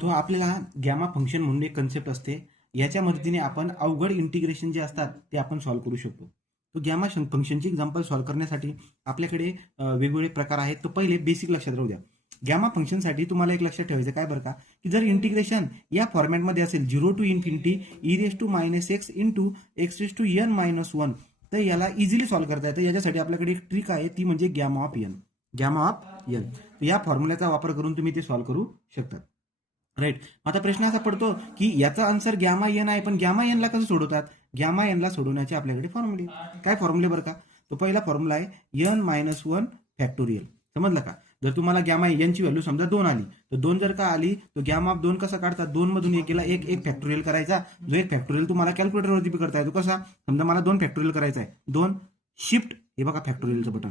तो आपल्याला gamma function म्हणून एक कन्सेप्ट असते. याच्या मदतीने आपण अवघड इंटिग्रेशन जे असतात ते आपण सॉल्व्ह करू शकतो. तो गॅमा फंक्शनची एक्झाम्पल सॉल्व्ह करण्यासाठी आपल्याकडे वेगवेगळे प्रकार आहेत. तो पहिले बेसिक लक्षात राहू द्या. गॅमा फंक्शनसाठी तुम्हाला एक लक्षात ठेवायचं काय बरं का, की जर इंटिग्रेशन या फॉर्मॅटमध्ये असेल 0 to infinity e⁻x into x⁻n−1, तर याला इझिली सॉल्व्ह करता येतं. याच्यासाठी आपल्याकडे एक ट्रिक आहे, ती म्हणजे gamma of n. Gamma of n या फॉर्म्युल्याचा वापर करून तुम्ही ते सॉल्व्ह करू शकता. राईट. आता प्रश्न असा पडतो की याचा आन्सर गॅमा एन आहे, पण गॅमा एनला कसं सोडवतात? गॅमा एनला सोडवण्याचे आपल्याकडे फॉर्म्युले. काय फॉर्म्युले बरं का? तो पहिला फॉर्म्युला आहे n-1 फॅक्टोरियल. समजलं का? जर तुम्हाला गॅमा एनची व्हॅल्यू समजा 2 आली, तर 2 जर का आली तर गॅमा ऑफ 2 कसा काढतात? 2 मधून एकेला एक फॅक्टोरियल करायचा. जो एक फॅक्टोरियल तुम्हाला कॅल्क्युलेटरवरती बी करता येतो. कसा? समजा मला 2 फॅक्टोरियल करायचा आहे. 2 शिफ्ट, हे बघा फॅक्टोरियलचं बटन,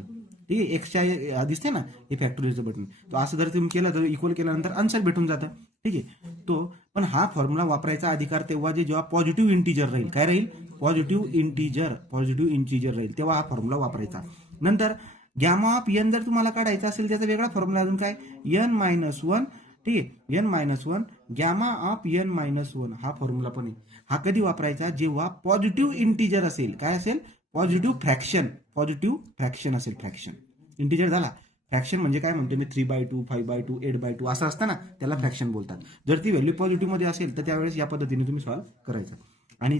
ठीक आहे, एक्सच्या दिसते ना, हे फॅक्टोरियलचं बटन. तो असं जर तुम्ही केलं तर इक्वल केल्यानंतर आन्सर भेटून जातं. ठीक आहे. तो पण हा फॉर्म्युला वापरायचा अधिकार तेव्हा जेव्हा पॉझिटिव्ह इंटिजर राहील. काय राहील? पॉझिटिव्ह इंटिजर राहील, तेव्हा हा फॉर्म्युला वापरायचा. नंतर गॅमा ऑफ एन जर तुम्हाला काढायचा असेल, त्याचा वेगळा फॉर्म्युला अजून काय, n-1. ठीक आहे, n-1 गॅमा ऑफ n-1 हा फॉर्म्युला पण आहे. हा कधी वापरायचा? जेव्हा पॉझिटिव्ह इंटिजर असेल. काय असेल? पॉझिटिव्ह फ्रॅक्शन असेल. फ्रॅक्शन इंटिजर झाला. फ्रॅक्शन म्हणजे काय म्हणतो मी, 3/2, 5/2, 8/2 असं असतं ना, त्याला फ्रॅक्शन बोलतात. जर ती व्हॅल्यू पॉझिटिव्ह मध्ये असेल तर त्यावेळेस या पद्धतीने तुम्ही सॉल्व्ह करायचं. आणि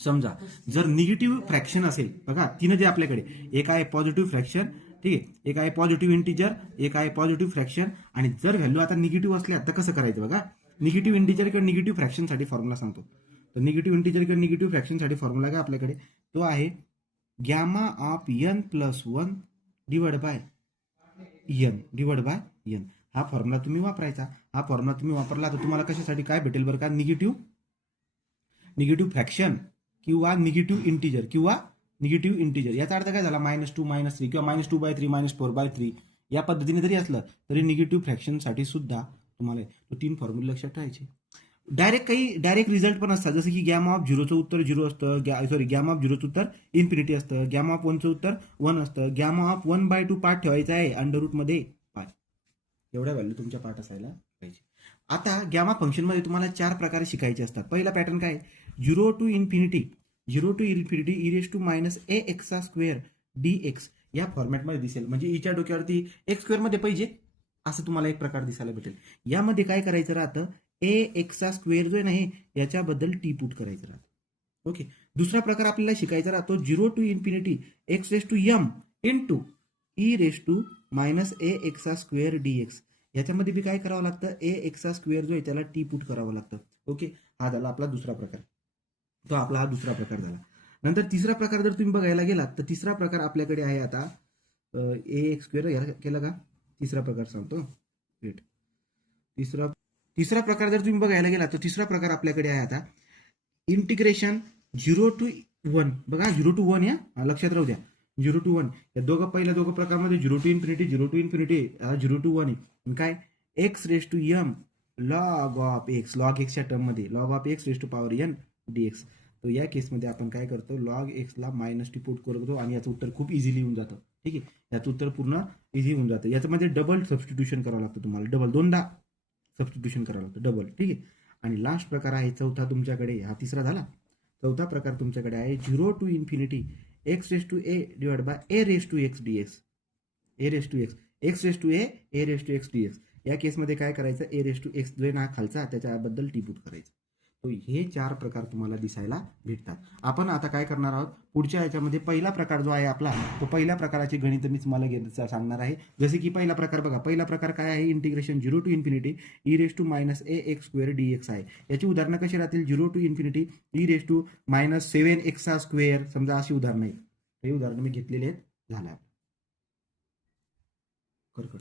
समजा जर निगेटिव्ह फ्रॅक्शन असेल, बघा तीन जे आपल्याकडे, एक आहे पॉझिटिव्ह फ्रॅक्शन, ठीक आहे, एक आहे पॉझिटिव्ह इंटिजर, एक आहे पॉझिटिव्ह फ्रॅक्शन. आणि जर व्हॅल्यू आता निगेटिव्ह असल्या तर कसं करायचं बघा. निगेटिव्ह इंटिजर किंवा निगेटिव्ह फ्रॅक्शनसाठी फॉर्म्युला सांगतो. तर निगेटिव्ह इंटिजर किंवा निगेटिव्ह फ्रॅक्शनसाठी फॉर्म्युला काय आपल्याकडे, तो आहे gamma of n+1 divide by n. हा फॉर्म्युला तुम्ही वापरायचा. हा फॉर्म्युला तुम्ही वापरला तर तुम्हाला कशासाठी काय भेटेल बरं का, निगेटिव्ह फ्रॅक्शन किंवा निगेटिव्ह इंटिजर. याचा अर्थ काय झाला, -2, -3 किंवा -2/3, -4/3 या पद्धतीने जरी असलं तरी निगेटिव्ह फ्रॅक्शनसाठी सुद्धा तुम्हाला तो 3 फॉर्म्युले लक्षात ठेवायचे. डायरेक्ट रिझल्ट पण असतात, जसं की गॅमा ऑफ 0चं उत्तर 0 असतं, गॅमा ऑफ 0चं उत्तर इन्फिनिटी असतं, गॅमा ऑफ 1चं उत्तर 1 असतं, गॅमा ऑफ 1/2 पार्ट ठेवायचा आहे अंडररूटमध्ये 5. एवढ्या व्हॅल्यू तुमच्या पार्ट असायला पाहिजे. आता गॅमा फंक्शनमध्ये तुम्हाला 4 प्रकारे शिकायचे असतात. पहिला पॅटर्न काय, 0 टू इन्फिनिटी e⁻ax² dx या फॉर्मॅटमध्ये दिसेल. म्हणजे ईच्या डोक्यावरती x² मध्ये पाहिजे असं तुम्हाला एक प्रकार दिसायला भेटेल. यामध्ये काय करायचं राहतं, ax² जो आहे ना, याच्याबद्दल टी पुट करायचं राहतं. ओके. दुसरा प्रकार आपल्याला शिकायचा राहतो 0 to infinity x⁻m into e⁻ax² dx. याच्यामध्ये बी काय करावं लागतं, ax² जो आहे त्याला टी पुट करावं लागतं. ओके. हा झाला आपला दुसरा प्रकार. तो आपला हा दुसरा प्रकार झाला. नंतर तिसरा प्रकार जर तुम्ही बघायला गेलात तर तिसरा प्रकार आपल्याकडे आहे आता ax² केला का, तिसरा प्रकार सांगतो. वेट. तिसरा प्रकार जर तुम्ही बघायला गेला तर तिसरा प्रकार आपल्याकडे आहे आता इंटिग्रेशन 0 टू 1. बघा 0 टू 1 या लक्षात राहू द्या. 0 टू 1 या पहिल्या दोघं प्रकारमध्ये 0 टू इन्फिनिटी 0 टू 1 आहे. काय, x⁻m log ऑफ एक्सच्या टर्म मध्ये log ऑफ x⁻n dx. तर या केसमध्ये आपण काय करतो, log x ला -t पुट करतो आणि याचं उत्तर खूप इझिली येऊन जातं. ठीक आहे, याचं उत्तर पूर्ण इझी होऊन जातं. याच्यामध्ये डबल सबस्टिट्यूशन करावं लागतं तुम्हाला, दोनदा सबस्टिट्यूशन करावं लागतं, डबल. ठीक आहे. आणि लास्ट प्रकार आहे चौथा तुमच्याकडे, हा तिसरा झाला. चौथा प्रकार तुमच्याकडे आहे 0 to infinity x⁻a divide by a⁻x dx. x⁻a dx. या केसमध्ये काय करायचं, a⁻x जो आहे ना खालचा, त्याच्याबद्दल टी पुट करायचं. तो हे 4 प्रकार तुम्हाला दिसायला भेटतात. आपण आता काय करणार आहोत, पुढच्या याच्यामध्ये पहिला प्रकार जो आहे आपला, तो पहिल्या प्रकाराची गणित मी तुम्हाला सांगणार आहे. जसे की पहिला प्रकार बघा, पहिला प्रकार काय आहे, integration 0 to infinity e⁻ax² dx आहे. याची उदाहरणं कशी राहतील, 0 टू इन्फिनिटी e⁻7x², समजा अशी उदाहरणं आहेत. हे उदाहरणं मी घेतलेले आहेत. झालं. करकट.